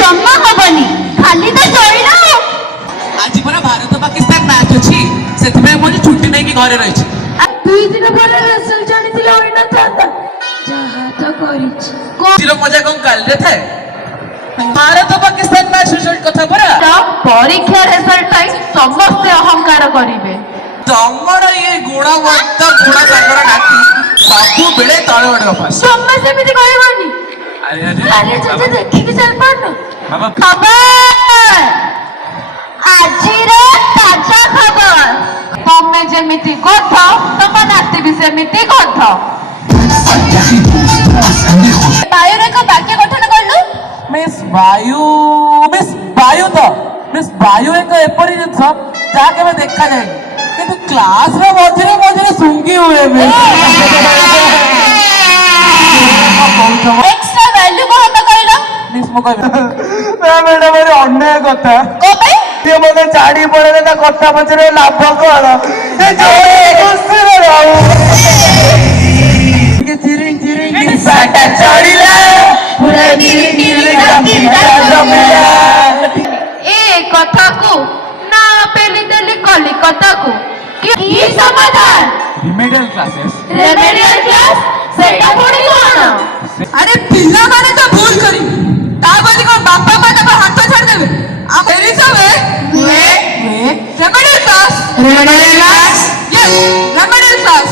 जम्मा हबनी खाली तो चलिला आज पूरा भारत पाकिस्तान मैच अछि सेति मुझे छुट्टी नहीं कि घरे रही 2 दिन पर रेसल जानी थिला होइना था जहा तो करिछ को मजा कौन काल रे थे भारत पाकिस्तान मैच रिजल्ट कथा परा परीक्षा रिजल्ट टाइम समस्त अहंकार करिवे तमर ये गुणवत्ता गुण सागर नाकी सब बेले तळे ओडो पास सम्मा सेमिति कहबानी अरे अरे चाचा देखि कि चल पारनो बाबा खबर आजिर ताजा खबर तमे जेमिति कथ तम नाती भी सेमिति कथ बायुर एक वाक्य गठन करलु मिस बायु एक एपरी जिनस जहाँ केवे देखा जाए किंतु क्लास रे मझिरे मझिरे सुंगी हुए एक्स्ट्रा वैल्यू कहता कहलो मिस मो कहबे मैडम मेरे अन्याय कथा को भाई ये मने चाडी पड़े ना कथा मझिरे लाभ कोन ए जोरे खुशी रहू कि चिरिंग साटा चढ़िला पूरा चिरिंग जमिला ए कथा को ना पेली देली कली कथा को की समाधान रेमेडियल क्लास सेटा पड़ी कोन अरे पिल्ला माने तो भूल करी ता बोली को बापा माता पर हाथ छाड़ देबे आ मेरी सब है remedial class yes remedial class